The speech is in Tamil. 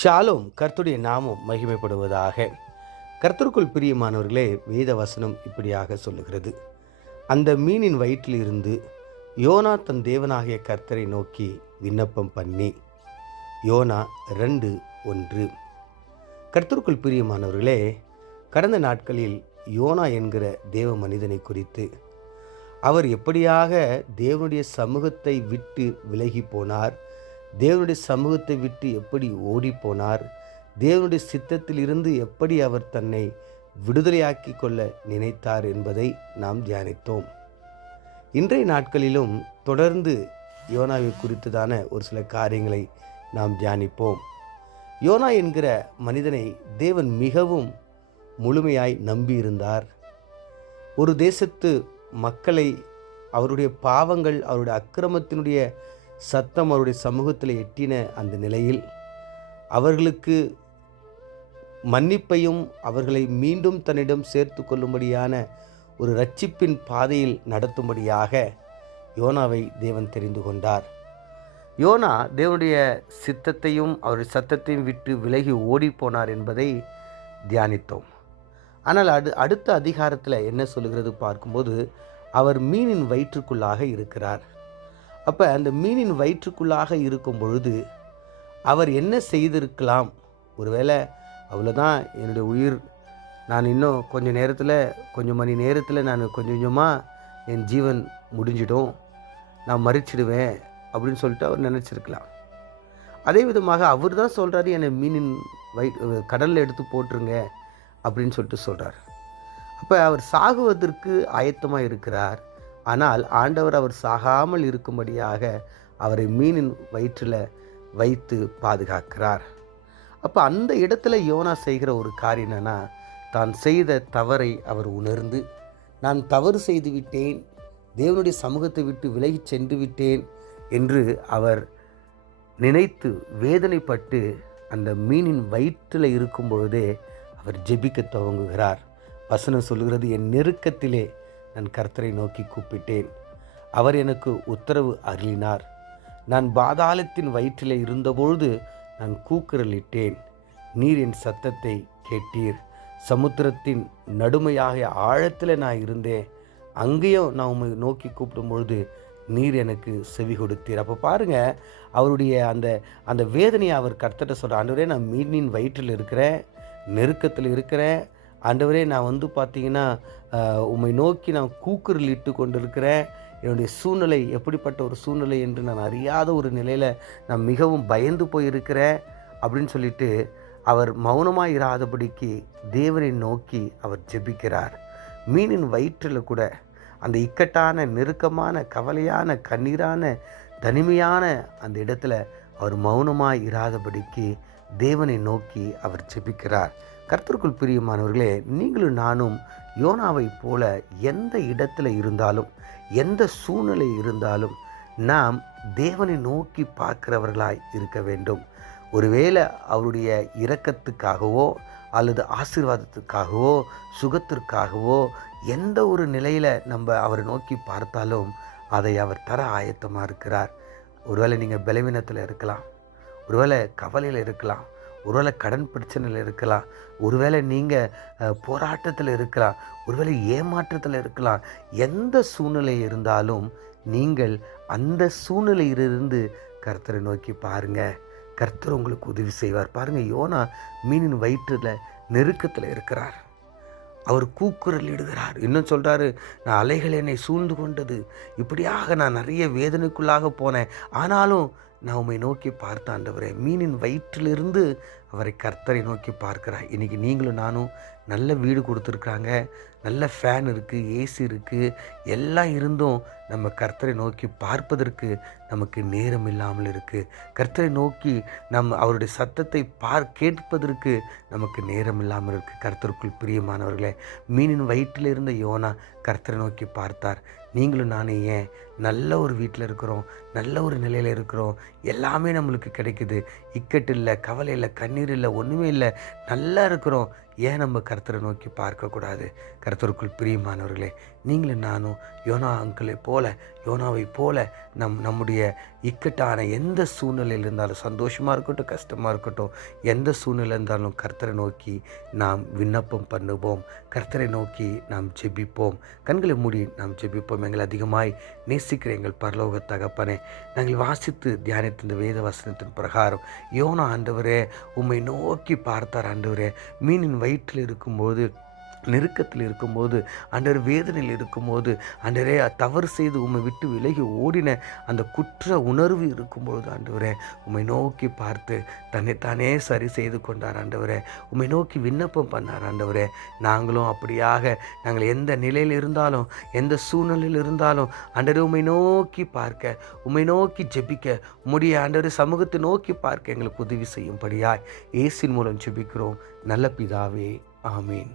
ஷாலோம், கர்த்தருடைய நாமம் மகிமைப்படுவதாக. கர்த்தருக்குள் பிரியமானவர்களே, வேத வசனம் இப்படியாக சொல்லுகிறது. அந்த மீனின் வயிற்றில் இருந்து யோனா தன் தேவனாகிய கர்த்தரை நோக்கி விண்ணப்பம் பண்ணி. யோனா 2:1. கர்த்தருக்குள் பிரியமானவர்களே, கடந்த நாட்களில் யோனா என்கிற தேவ மனிதனை குறித்து அவர் எப்படியாக தேவனுடைய சமூகத்தை விட்டு விலகி போனார், தேவனுடைய சமூகத்தை விட்டு எப்படி ஓடிப்போனார், தேவனுடைய சித்தத்தில் இருந்து எப்படி அவர் தன்னை விடுதலையாக்கி கொள்ள நினைத்தார் என்பதை நாம் தியானித்தோம். இன்றைய நாட்களிலும் தொடர்ந்து யோனாவை குறித்ததான ஒரு சில காரியங்களை நாம் தியானிப்போம். யோனா என்கிற மனிதனை தேவன் மிகவும் முழுமையாய் நம்பியிருந்தார். ஒரு தேசத்து மக்களை அவருடைய பாவங்கள், அவருடைய அக்கிரமத்தினுடைய சத்தம் அவருடைய சமூகத்தில் எட்டின அந்த நிலையில் அவர்களுக்கு மன்னிப்பையும் அவர்களை மீண்டும் தன்னிடம் சேர்த்து கொள்ளும்படியான ஒரு இரட்சிப்பின் பாதையில் நடத்தும்படியாக யோனாவை தேவன் தெரிந்து கொண்டார். யோனா தேவனுடைய சித்தத்தையும் அவருடைய சத்தத்தையும் விட்டு விலகி ஓடிப்போனார் என்பதை தியானித்தோம். ஆனால் அடுத்த அதிகாரத்தில் என்ன சொல்லுகிறது பார்க்கும்போது, அவர் மீனின் வயிற்றுக்குள்ளாக இருக்கிறார். அப்போ அந்த மீனின் வயிற்றுக்குள்ளாக இருக்கும் பொழுது அவர் என்ன செய்திருக்கலாம்? ஒருவேளை அவ்வளோதான், என்னுடைய உயிர், நான் இன்னும் கொஞ்சம் மணி நேரத்தில் நான் கொஞ்சமாக என் ஜீவன் முடிஞ்சிடும், நான் மறிச்சிடுவேன் அப்படின்னு சொல்லிட்டு அவர் நினச்சிருக்கலாம். அதே விதமாக அவர் தான் சொல்கிறாரு, என்னை மீனின் கடலில் எடுத்து போட்டுருங்க அப்படின்னு சொல்லிட்டு சொல்கிறார். அப்போ அவர் சாகுவதற்கு ஆயத்தமாக இருக்கிறார். ஆனால் ஆண்டவர் அவர் சாகாமல் இருக்கும்படியாக அவரை மீனின் வயிற்றில் வைத்து பாதுகாக்கிறார். அப்போ அந்த இடத்துல யோனா செய்கிற ஒரு காரியம் என்னன்னா, தான் செய்த தவறை அவர் உணர்ந்து, நான் தவறு செய்து விட்டேன், தேவனுடைய சமூகத்தை விட்டு விலகி சென்று விட்டேன் என்று அவர் நினைத்து வேதனைப்பட்டு அந்த மீனின் வயிற்றில் இருக்கும் பொழுதே அவர் ஜெபிக்க துவங்குகிறார். வசனம் சொல்கிறது, என் நெருக்கத்திலே நான் கர்த்தரை நோக்கி கூப்பிட்டேன், அவர் எனக்கு உத்தரவு அருளினார். நான் பாதாளத்தின் வயிற்றிலே இருந்தபொழுது நான் கூக்குரலிட்டேன், நீர் என் சத்தத்தை கேட்டீர். சமுத்திரத்தின் நடுமையாக ஆழத்தில் நான் இருந்தேன், அங்கேயும் நான் உம்மை நோக்கி கூப்பிடும் பொழுது நீர் எனக்கு செவி கொடுத்தீர். அப்போ பாருங்கள், அவருடைய அந்த வேதனையை அவர் கர்த்தர்ட்ட சொல்கிறார். ஆண்டவரே, நான் மீனின் வயிற்றில் இருக்கிறேன், நெருக்கத்தில் இருக்கிறேன். ஆண்டவரே, நான் பார்த்தீங்கன்னா உம்மை நோக்கி நான் கூக்குரல் இட்டு கொண்டிருக்கிறேன். என்னுடைய சூழ்நிலை எப்படிப்பட்ட ஒரு சூழ்நிலை என்று நான் அறியாத ஒரு நிலையில் நான் மிகவும் பயந்து போயிருக்கிறேன் அப்படின்னு சொல்லிட்டு அவர் மௌனமாக இராதபடிக்கு தேவனை நோக்கி அவர் ஜெபிக்கிறார். மீனின் வயிற்றில் கூட அந்த இக்கட்டான, நெருக்கமான, கவலையான, கண்ணீரான, தனிமையான அந்த இடத்துல அவர் மௌனமாக இராதபடிக்கு தேவனை நோக்கி அவர் ஜெபிக்கிறார். கர்த்தருக்குள் பிரியமானவர்களே, நீங்களும் நானும் யோனாவை போல எந்த இடத்துல இருந்தாலும், எந்த சூழ்நிலை இருந்தாலும் நாம் தேவனை நோக்கி பார்க்கிறவர்களாய் இருக்க வேண்டும். ஒருவேளை அவருடைய இரக்கத்துக்காகவோ அல்லது ஆசீர்வாதத்துக்காகவோ சுகத்திற்காகவோ எந்த ஒரு நிலையில் நம்ம அவரை நோக்கி பார்த்தாலும் அதை அவர் தர ஆயத்தமாக இருக்கிறார். ஒருவேளை நீங்கள் பலவீனத்தில் இருக்கலாம், ஒருவேளை கவலையில் இருக்கலாம், ஒருவேளை கடன் பிரச்சனையில் இருக்கலாம், ஒருவேளை நீங்கள் போராட்டத்தில் இருக்கலாம், ஒருவேளை ஏமாற்றத்தில் இருக்கலாம். எந்த சூழ்நிலை இருந்தாலும் நீங்கள் அந்த சூழ்நிலையிலிருந்து கர்த்தரை நோக்கி பாருங்கள், கர்த்தர் உங்களுக்கு உதவி செய்வார். பாருங்கள், யோனா மீனின் வயிற்றில் நெருக்கத்தில் இருக்கிறார். அவர் கூக்குரல் இடுகிறார். இன்னும் சொல்கிறாரு, நான் அலைகள் என்னை சூழ்ந்து கொண்டது, இப்படியாக நான் நிறைய வேதனைக்குள்ளாக போனேன், ஆனாலும் நான் உம்மை நோக்கி பார்த்த ஆண்டவரே. மீனின் வயிற்றிலிருந்து அவரை கர்த்தரை நோக்கி பார்க்கிறார். இன்றைக்கி நீங்களும் நானும் நல்ல வீடு கொடுத்துருக்காங்க, நல்ல ஃபேன் இருக்குது, ஏசி இருக்குது, எல்லாம் இருந்தும் நம்ம கர்த்தரை நோக்கி பார்ப்பதற்கு நமக்கு நேரம் இல்லாமல் இருக்குது. கர்த்தரை நோக்கி அவருடைய சத்தத்தை கேட்பதற்கு நமக்கு நேரம் இல்லாமல் இருக்குது. கர்த்தருக்குள் பிரியமானவர்களே, மீனின் வயிற்றில் இருந்த யோனா கர்த்தரை நோக்கி பார்த்தார். நீங்களும் நானும் ஏன் நல்ல ஒரு வீட்டில் இருக்கிறோம், நல்ல ஒரு நிலையில் இருக்கிறோம், எல்லாமே நம்மளுக்கு கிடைக்குது, இக்கட்டு இல்லை, கவலை இல்லை, கண்ணீர் இல்லை, ஒன்றுமே இல்லை, நல்லா இருக்கிறோம். ஏன் நம்ம கர்த்தரை நோக்கி பார்க்கக்கூடாது? கர்த்தருக்குள் பிரியமானவர்களே, நீங்களும் நானும் யோனாவை போல நம்முடைய இக்கட்டான எந்த சூழ்நிலையில் இருந்தாலும், சந்தோஷமாக இருக்கட்டும், கஷ்டமாக இருக்கட்டும், எந்த சூழ்நிலை இருந்தாலும் கர்த்தரை நோக்கி நாம் விண்ணப்பம் பண்ணுவோம், கர்த்தரை நோக்கி நாம் ஜெபிப்போம். கண்களை மூடி நாம் ஜெபிப்போம். எங்களை அதிகமாய் நேசிக்கிற எங்கள் பரலோக தகப்பனே, நாங்கள் வாசித்து தியானித்த இந்த வேத வசனத்தின் பிரகாரம் யோனா ஆண்டவரே உம்மை நோக்கி பார்த்தார். ஆண்டவரே, மீனின் வயிற்றில் இருக்கும்போது, நெருக்கத்தில் இருக்கும்போது, ஆண்டவர் வேதனையில் இருக்கும்போது, ஆண்டவரே தவறு செய்து உம்மை விட்டு விலகி ஓடின அந்த குற்ற உணர்வு இருக்கும்பொழுது, ஆண்டவரே உம்மை நோக்கி பார்த்து தன்னைத்தானே சரி செய்து கொண்டார். ஆண்டவரே உம்மை நோக்கி விண்ணப்பம் பண்ணார். ஆண்டவரே நாங்களும் அப்படியாக, நாங்கள் எந்த நிலையில் இருந்தாலும், எந்த சூழ்நிலையில் இருந்தாலும், ஆண்டவரே உம்மை நோக்கி பார்க்க, உம்மை நோக்கி ஜெபிக்க, உம்முடைய ஆண்டவரே சமூகத்தை நோக்கி பார்க்க எங்களுக்கு உதவி செய்யும்படியாய் இயேசுவின் மூலம் ஜெபிக்கிறோம் நல்ல பிதாவே, ஆமீன்.